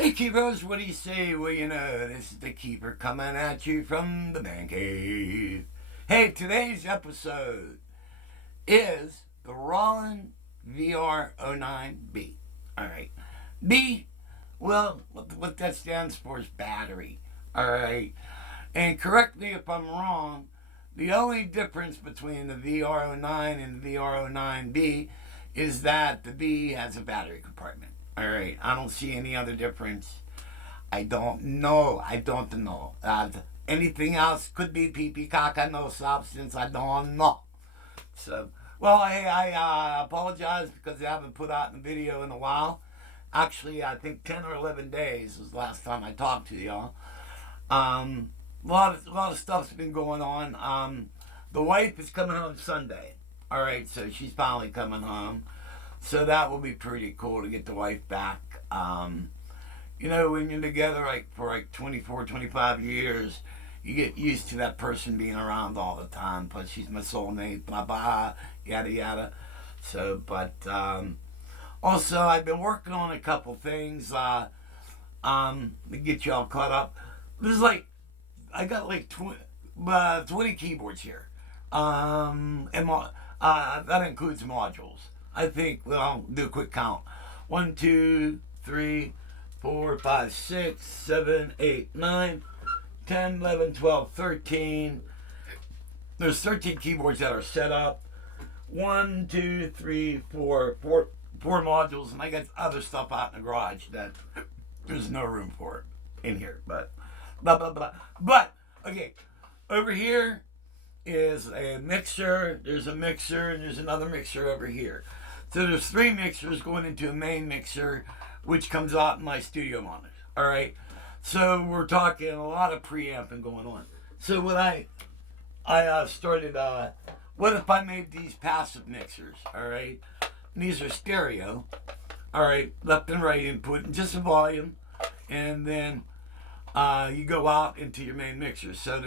Hey keepers, what do you say? Well, you know, this is the keeper coming at you from the man cave. Hey, today's episode is the Roland VR09B. Alright. B, well, what that stands for is battery. Alright. And correct me if I'm wrong, the only difference between the VR09 and the VR09B is that the B has a battery compartment. Alright, I don't see any other difference. I don't know. Anything else could be pee pee caca, no substance. I don't know. So, well, I apologize because I haven't put out a video in a while. Actually, I think 10 or 11 days was the last time I talked to y'all. A lot of stuff's been going on. The wife is coming home Sunday. Alright, so she's finally coming home. So that will be pretty cool to get the wife back. You know, when you're together for 24, 25 years, you get used to that person being around all the time. Plus, she's my soulmate, blah, blah, yada, yada. So, but, also, I've been working on a couple things, to get y'all caught up. There's I got 20 keyboards here. And that includes modules. I think, well, I'll do a quick count. 1, 2, 3, 4, 5, 6, 7, 8, 9, 10, 11, 12, 13. There's 13 keyboards that are set up. 1, 2, 3, 4 modules, and I got other stuff out in the garage that there's no room for in here. But, blah, blah, blah. But, okay, over here is a mixer. There's a mixer, and there's another mixer over here. So there's 3 mixers going into a main mixer, which comes out in my studio monitor. All right. So we're talking a lot of preamping going on. So what I started. What if I made these passive mixers? All right. And these are stereo. All right, left and right input, and just a volume, and then you go out into your main mixer. So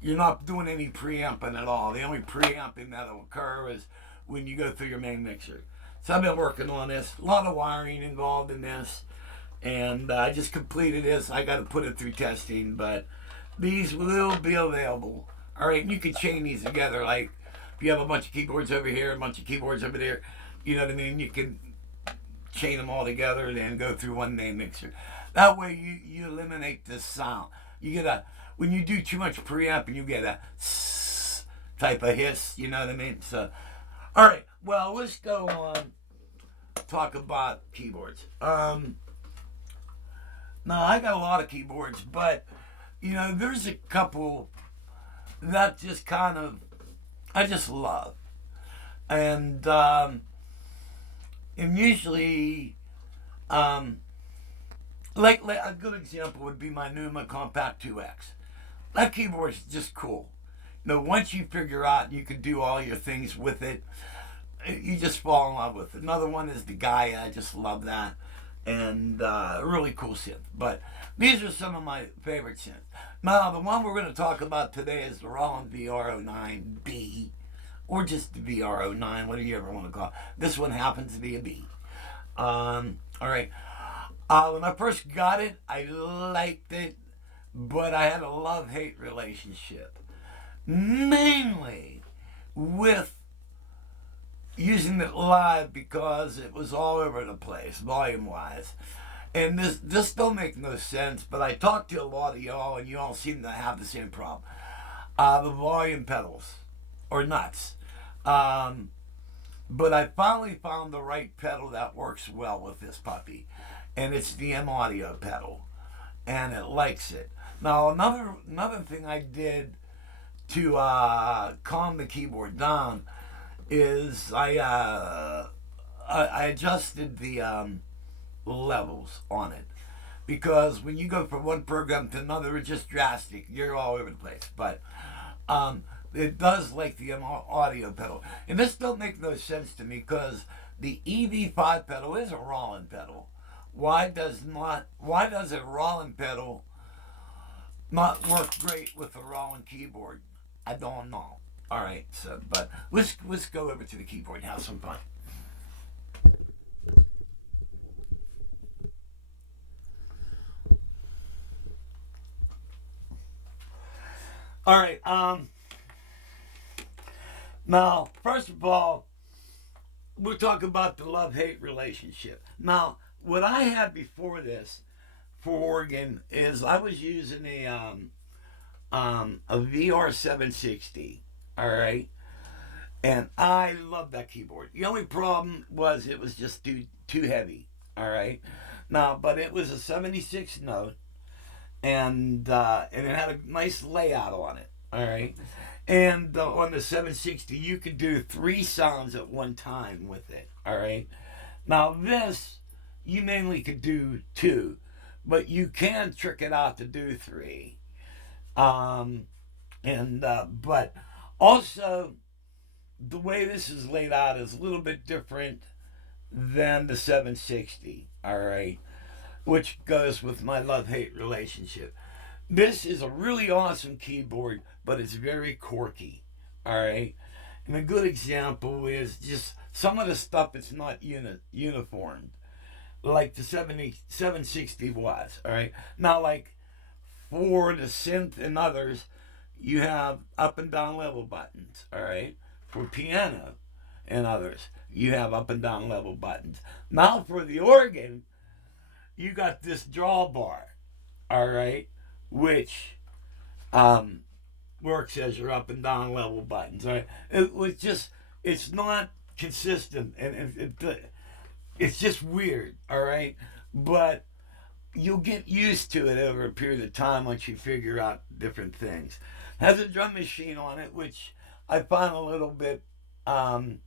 you're not doing any preamping at all. The only preamping that'll occur is when you go through your main mixer. So I've been working on this. A lot of wiring involved in this. And I just completed this. I got to put it through testing. But these will be available. All right, and you can chain these together. Like if you have a bunch of keyboards over here, a bunch of keyboards over there. You know what I mean? You can chain them all together and then go through one main mixer. That way you eliminate the sound. You get when you do too much preamping, you get a type of hiss. You know what I mean? So, all right. Well, let's go on. Talk about keyboards. Now I got a lot of keyboards, but you know, there's a couple that just I just love, and usually, like a good example would be my Numa Compact 2X. That keyboard is just cool. You know, once you figure out you can do all your things with it, you just fall in love with it. Another one is the Gaia. I just love that. And a really cool synth. But these are some of my favorite synths. Now, the one we're going to talk about today is the Roland VR09B. Or just the VR09, whatever you ever want to call it. This one happens to be a B. All right. When I first got it, I liked it. But I had a love-hate relationship. Mainly with using it live because it was all over the place, volume-wise. And this don't make no sense, but I talked to a lot of y'all, and you all seem to have the same problem. The volume pedals, or nuts. But I finally found the right pedal that works well with this puppy, and it's the M Audio pedal, and it likes it. Now, another thing I did to calm the keyboard down is I adjusted the levels on it, because when you go from one program to another, it's just drastic. You're all over the place. But it does like the audio pedal, and this don't make no sense to me because the EV5 pedal is a Roland pedal. Why does a Roland pedal not work great with a Roland keyboard? I don't know. All right, so but let's go over to the keyboard and have some fun. All right. Now, first of all, we're talking about the love-hate relationship. Now, what I had before this for organ is I was using a VR760. All right, and I love that keyboard. The only problem was it was just too heavy. All right, now, but it was a 76 note, and it had a nice layout on it. All right, and on the 760 you could do 3 sounds at one time with it. All right, now this you mainly could do 2, but you can trick it out to do 3. But also the way this is laid out is a little bit different than the 760. All right, which goes with my love-hate relationship. This is a really awesome keyboard, but it's very quirky. All right, and a good example is just some of the stuff that's not uniform, like the 760 was. All right, now like for the synth and others, you have up and down level buttons. All right, for piano and others, you have up and down level buttons. Now for the organ, you got this drawbar. All right, which works as your up and down level buttons. All right, it was just, it's not consistent, and it's just weird. All right, but you'll get used to it over a period of time once you figure out different things. Has a drum machine on it, which I find a little bit, it's kind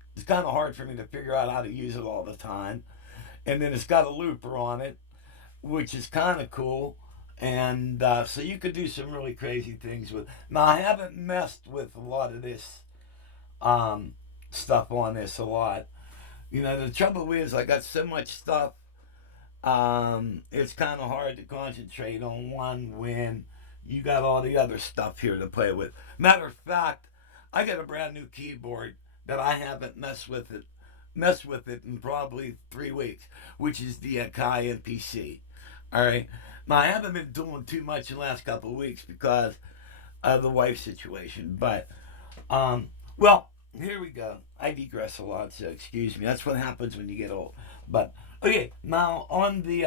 of hard for me to figure out how to use it all the time. And then it's got a looper on it, which is kind of cool. And so you could do some really crazy things with. Now, I haven't messed with a lot of this stuff on this a lot. You know, the trouble is I got so much stuff. It's kind of hard to concentrate on one when you got all the other stuff here to play with. Matter of fact, I got a brand new keyboard that I haven't messed with it in probably 3 weeks, which is the Kai NPC. All right. Now, I haven't been doing too much in the last couple of weeks because of the wife situation. But, well, here we go. I digress a lot, so excuse me. That's what happens when you get old. But, okay, now on the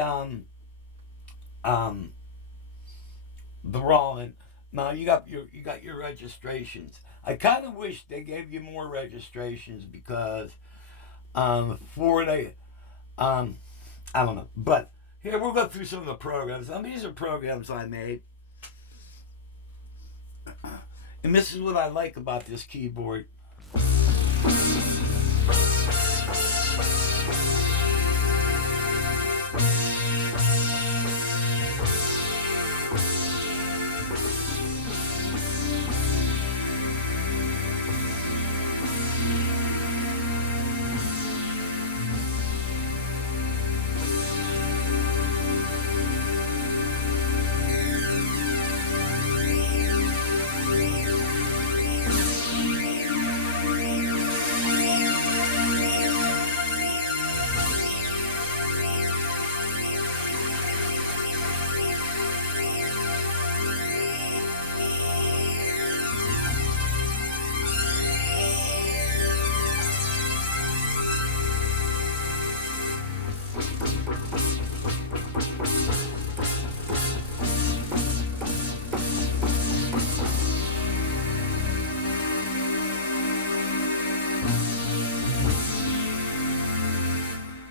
Roland, now you got your registrations. I kind of wish they gave you more registrations because for the I don't know, but here we'll go through some of the programs. Now these are programs I made, and this is what I like about this keyboard.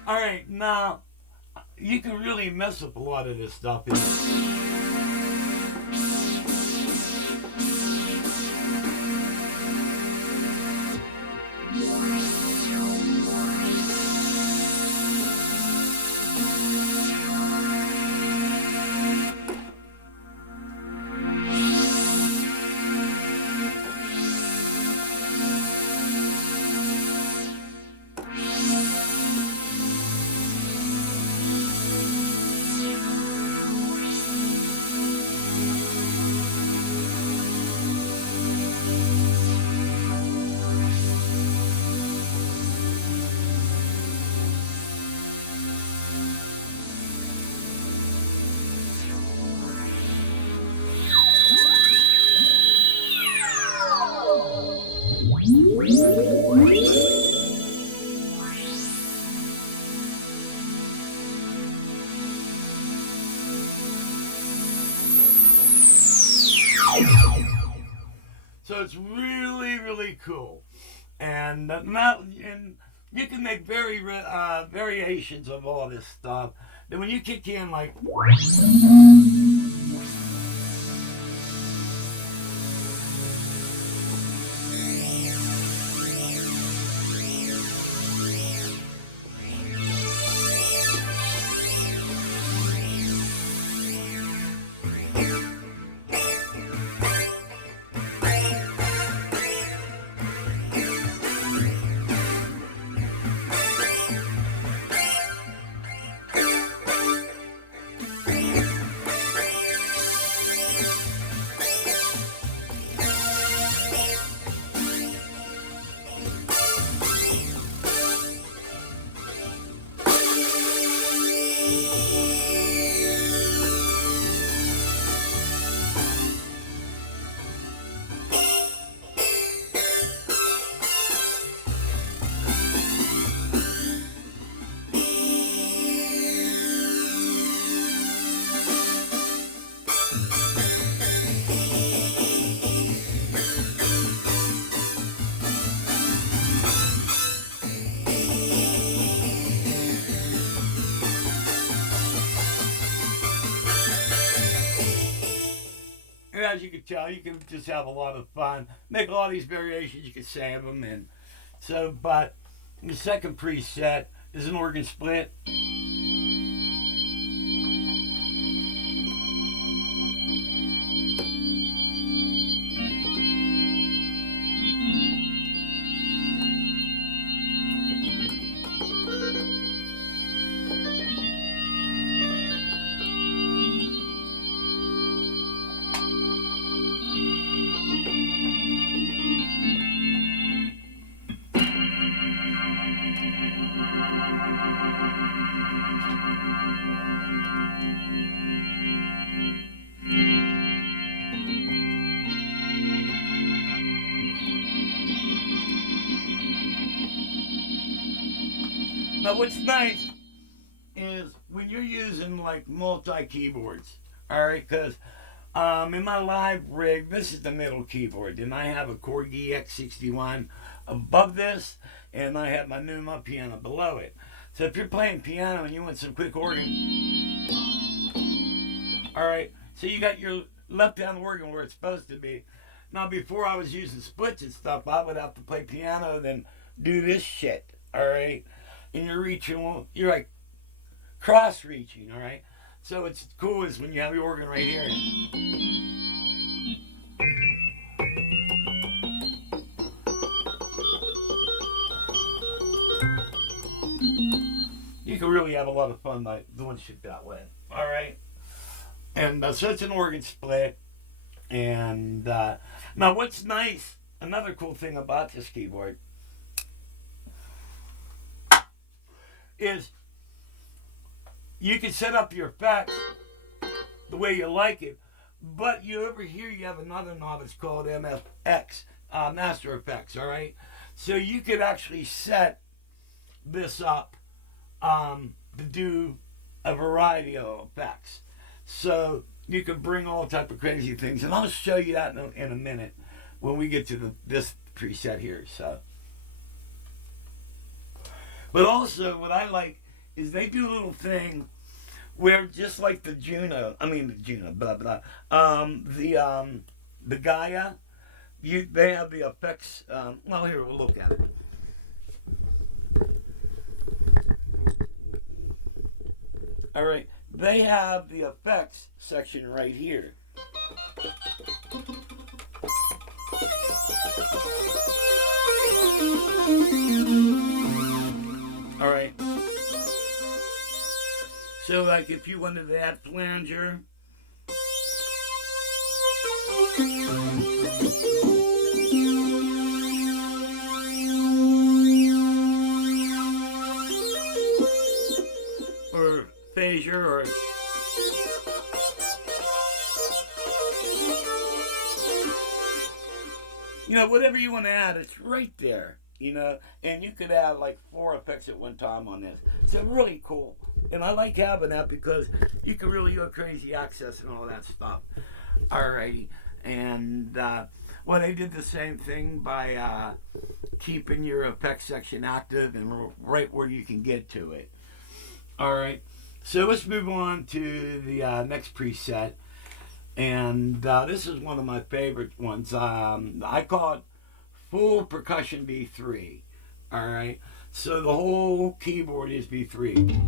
All right, now you can really mess up a lot of this stuff. So it's really, really cool. And you can make variations of all this stuff. Then when you kick in like, and as you can tell, you can just have a lot of fun, make a lot of these variations. You can save them, and so. But the second preset is an organ split. Now, what's nice is when you're using like multi keyboards, all right? Because in my live rig, this is the middle keyboard, and I have a Corgi X61 above this, and I have my Numa piano below it. So if you're playing piano and you want some quick organ, all right, so you got your left hand organ where it's supposed to be. Now, before I was using splits and stuff, I would have to play piano, then do this shit, all right? And you're reaching, you're like cross reaching, all right? So it's cool is when you have your organ right here. You can really have a lot of fun by doing shit that way, all right? And so it's an organ split. And now what's nice, another cool thing about this keyboard is you can set up your effects the way you like it, but you over here you have another knob. It's called MFX, Master Effects. All right, so you could actually set this up to do a variety of effects. So you can bring all type of crazy things, and I'll show you that in a minute when we get to this preset here. So. But also, what I like is they do a little thing where, just like the Juno, blah blah, the Gaia, they have the effects. Well, here we'll look at it. All right, they have the effects section right here. All right. So, like, if you wanted to add flanger, or phasure, or whatever you want to add, it's right there. And you could add like 4 effects at one time on this. So really cool. And I like having that because you can really go crazy access and all that stuff. Alrighty. And Well, they did the same thing by keeping your effects section active and right where you can get to it. All right, so let's move on to the next preset. And this is one of my favorite ones. I call it full percussion B3. All right, so the whole keyboard is B3.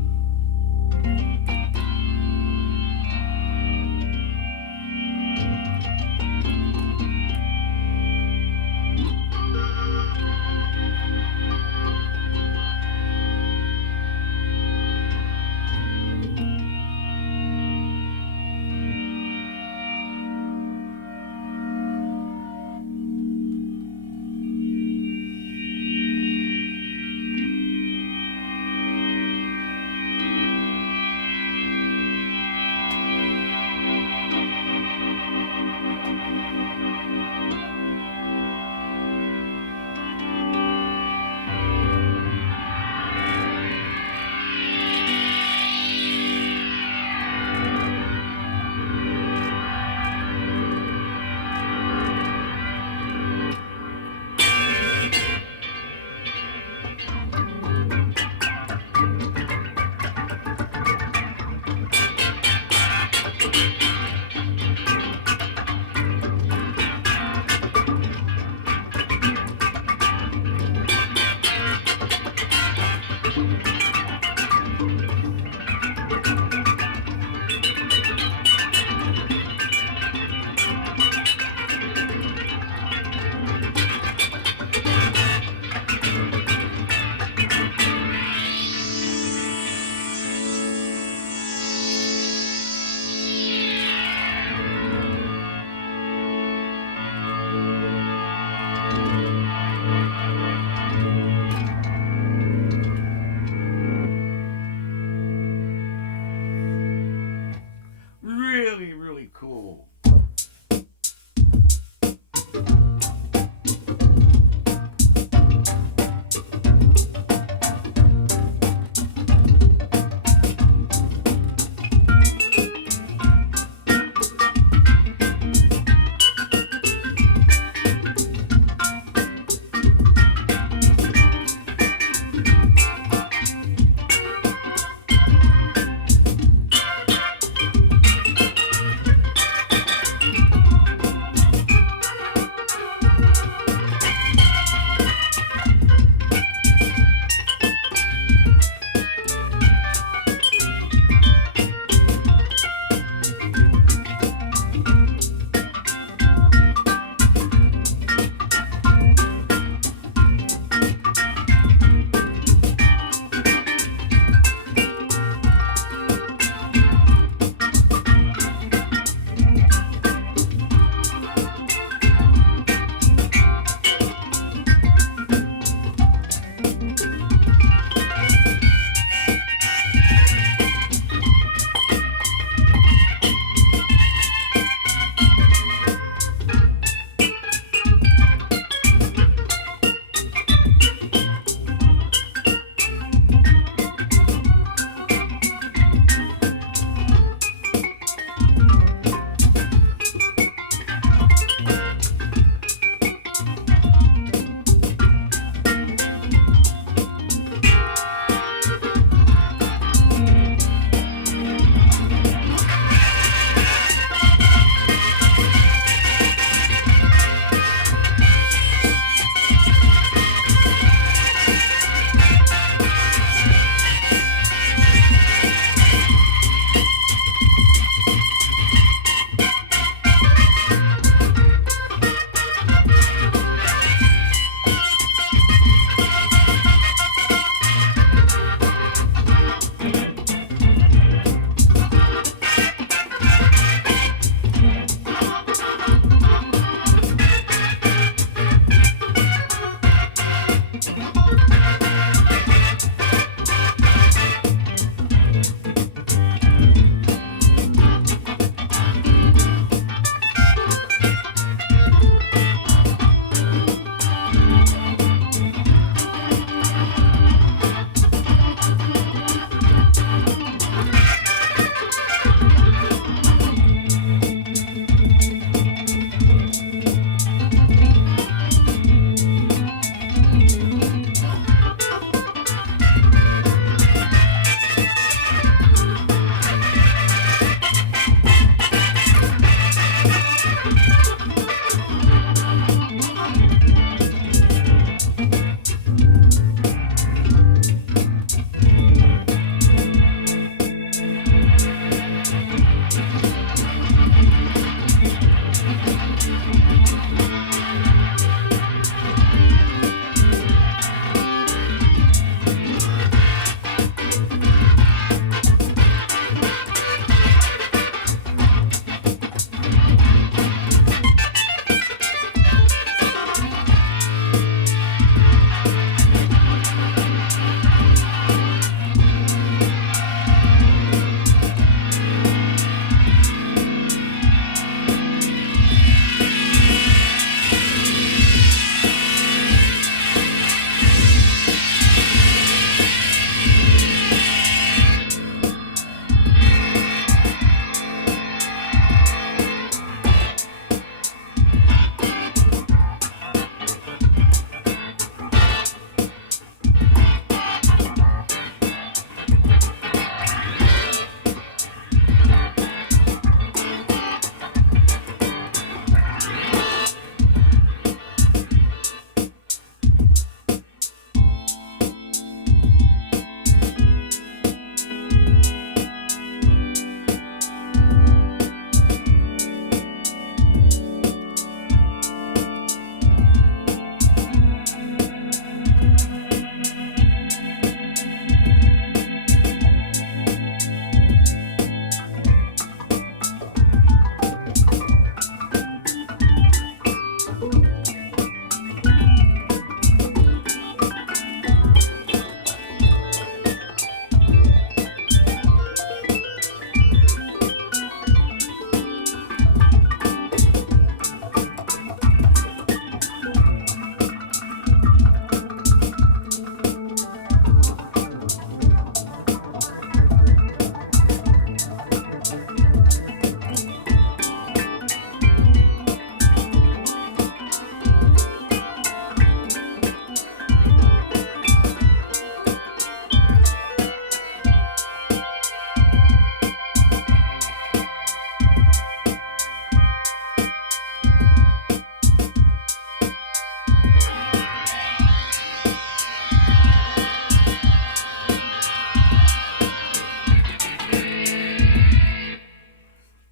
Really, really cool.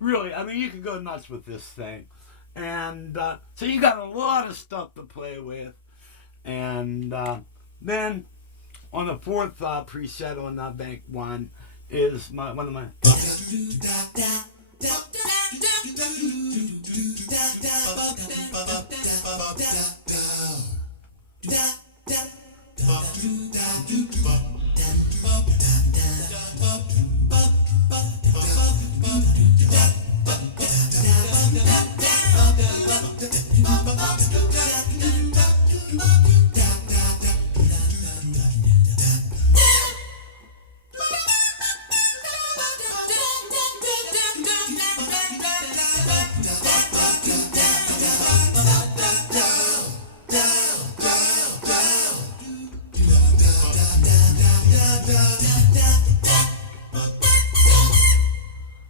Really, I mean, you can go nuts with this thing. And so you got a lot of stuff to play with. And then on the fourth preset on bank one is one of my.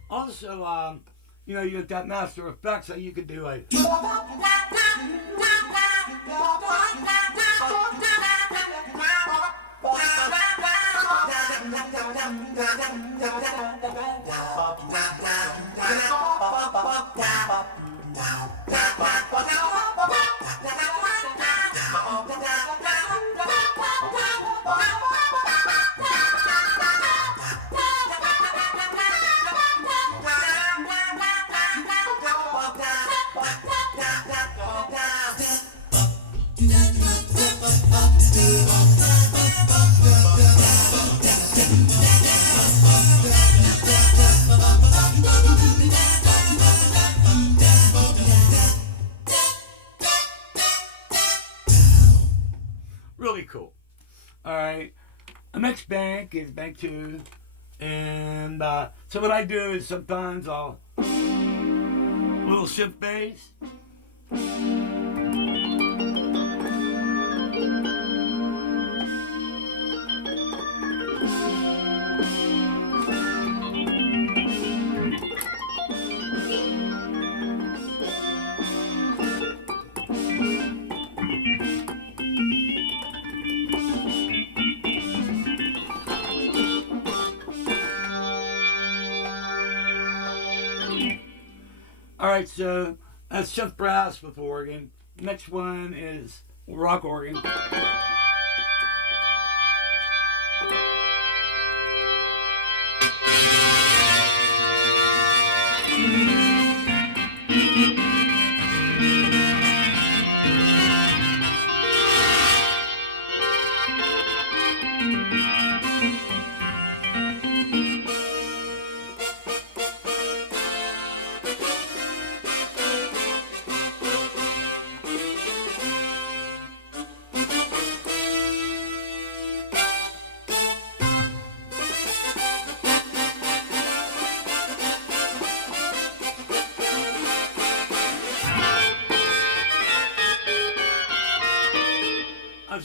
Also, you've got master effects that you could do like. Really cool. All right. The next bank is bank 2. And so what I do is sometimes I'll little shift bass. All right, so that's shift brass with organ. Next one is rock organ.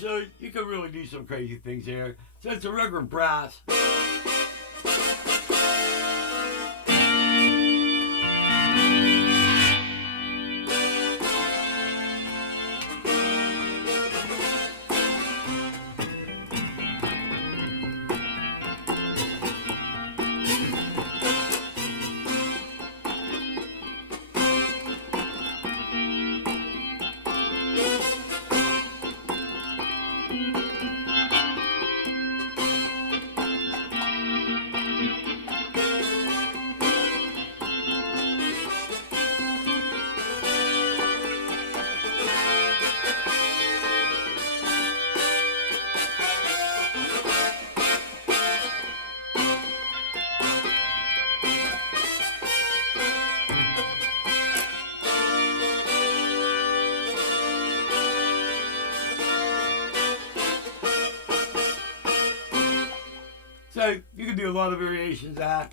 So you can really do some crazy things here. So it's a regular brass. So you can do a lot of variations of that.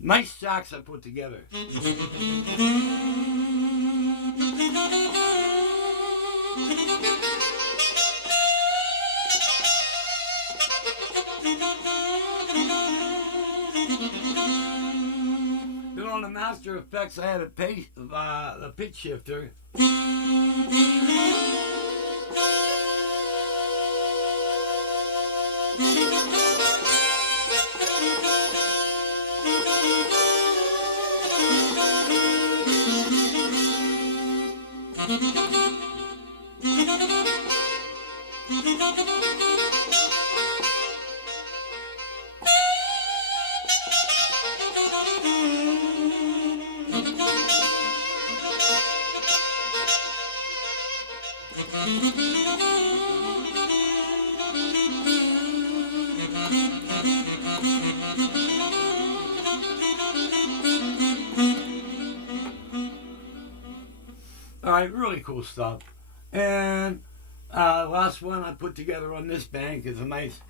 Nice sax I put together. Then on the master effects I had a pitch shifter. Alright, really cool stuff. And last one I put together on this bank is a nice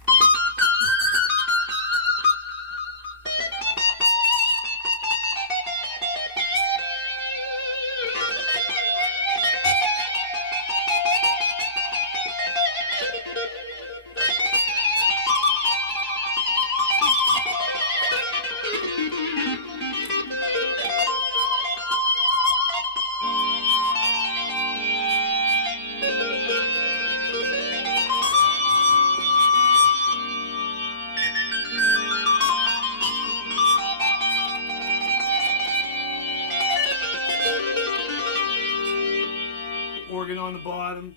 organ on the bottom.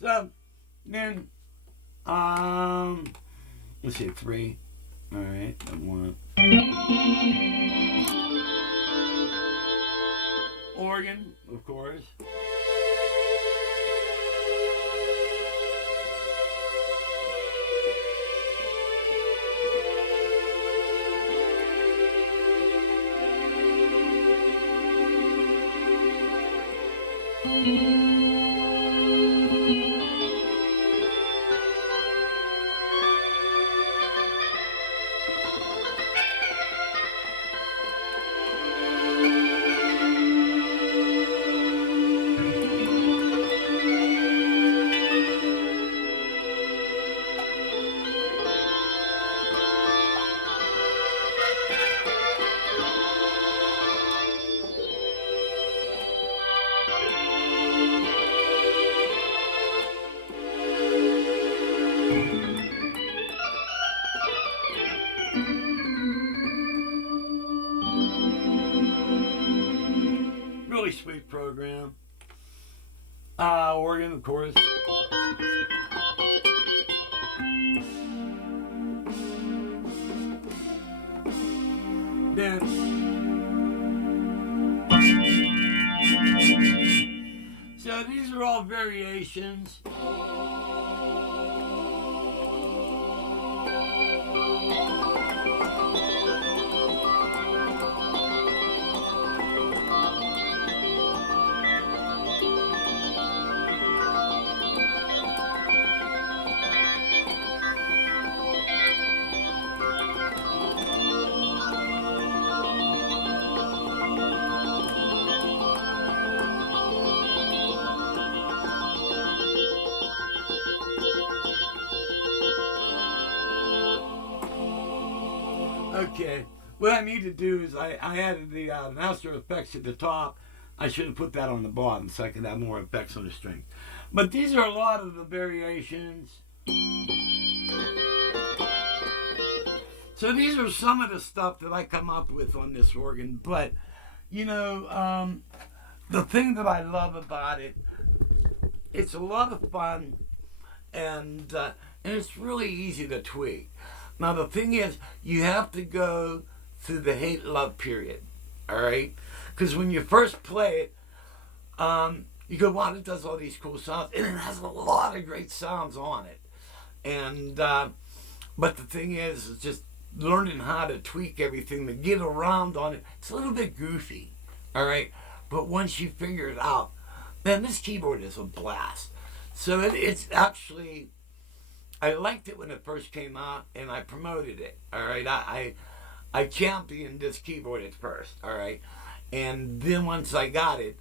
So then let's see, 3. Alright, that 1. Organ, of course. Really sweet program. Organ, of course. Then so these are all variations. Okay, what I need to do is I added the master effects at the top. I should have put that on the bottom so I could have more effects on the string. But these are a lot of the variations. So these are some of the stuff that I come up with on this organ. But, you know, the thing that I love about it, it's a lot of fun and it's really easy to tweak. Now, the thing is, you have to go through the hate-love period, all right? Because when you first play it, you go, wow, it does all these cool sounds. And it has a lot of great sounds on it. And but the thing is just learning how to tweak everything to get around on it. It's a little bit goofy, all right? But once you figure it out, man, this keyboard is a blast. So it's actually... I liked it when it first came out, and I promoted it. All right, I championed this keyboard at first. All right, and then once I got it,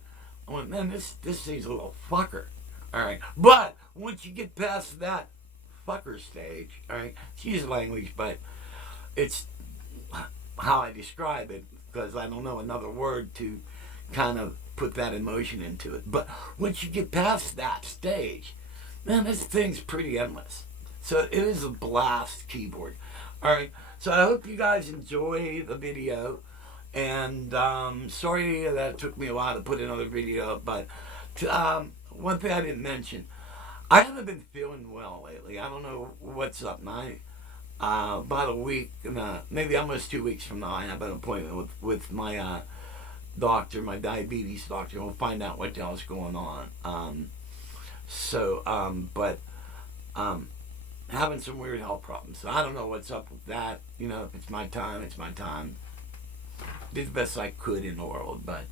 I went, man, this thing's a little fucker. All right, but once you get past that fucker stage, all right, excuse the language, but it's how I describe it because I don't know another word to kind of put that emotion into it. But once you get past that stage, man, this thing's pretty endless. So it is a blast keyboard. All right. So I hope you guys enjoy the video. And sorry that it took me a while to put another video up, but One thing I didn't mention, I haven't been feeling well lately. I don't know what's up. About a week, maybe almost 2 weeks from now, I have an appointment with my doctor, my diabetes doctor. We'll find out what the hell's going on. But having some weird health problems. So I don't know what's up with that. You know, if it's my time, it's my time. Did the best I could in the world, but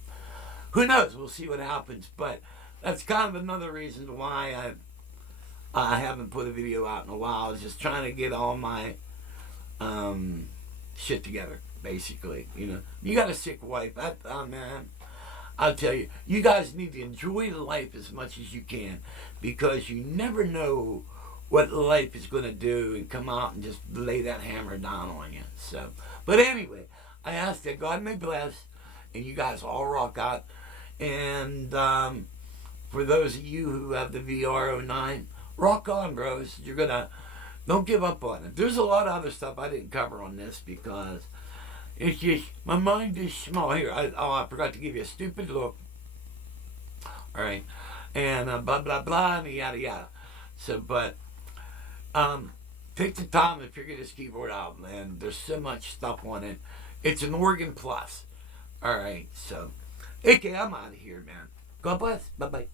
who knows? We'll see what happens. But that's kind of another reason why I haven't put a video out in a while. Is just trying to get all my shit together, basically. You know, you got a sick wife. Man, I'll tell you, you guys need to enjoy life as much as you can, because you never know what life is going to do and come out and just lay that hammer down on you. So, but anyway, I ask that God may bless, and you guys all rock out. And for those of you who have the VR09, rock on, bros. Don't give up on it. There's a lot of other stuff I didn't cover on this because it's just, my mind is small. Here, I forgot to give you a stupid look. All right. And blah, blah, blah, and yada, yada. So, but take the time to figure this keyboard out, man. There's so much stuff on it. It's an organ plus. All right. So, okay, I'm out of here, man. God bless. Bye-bye.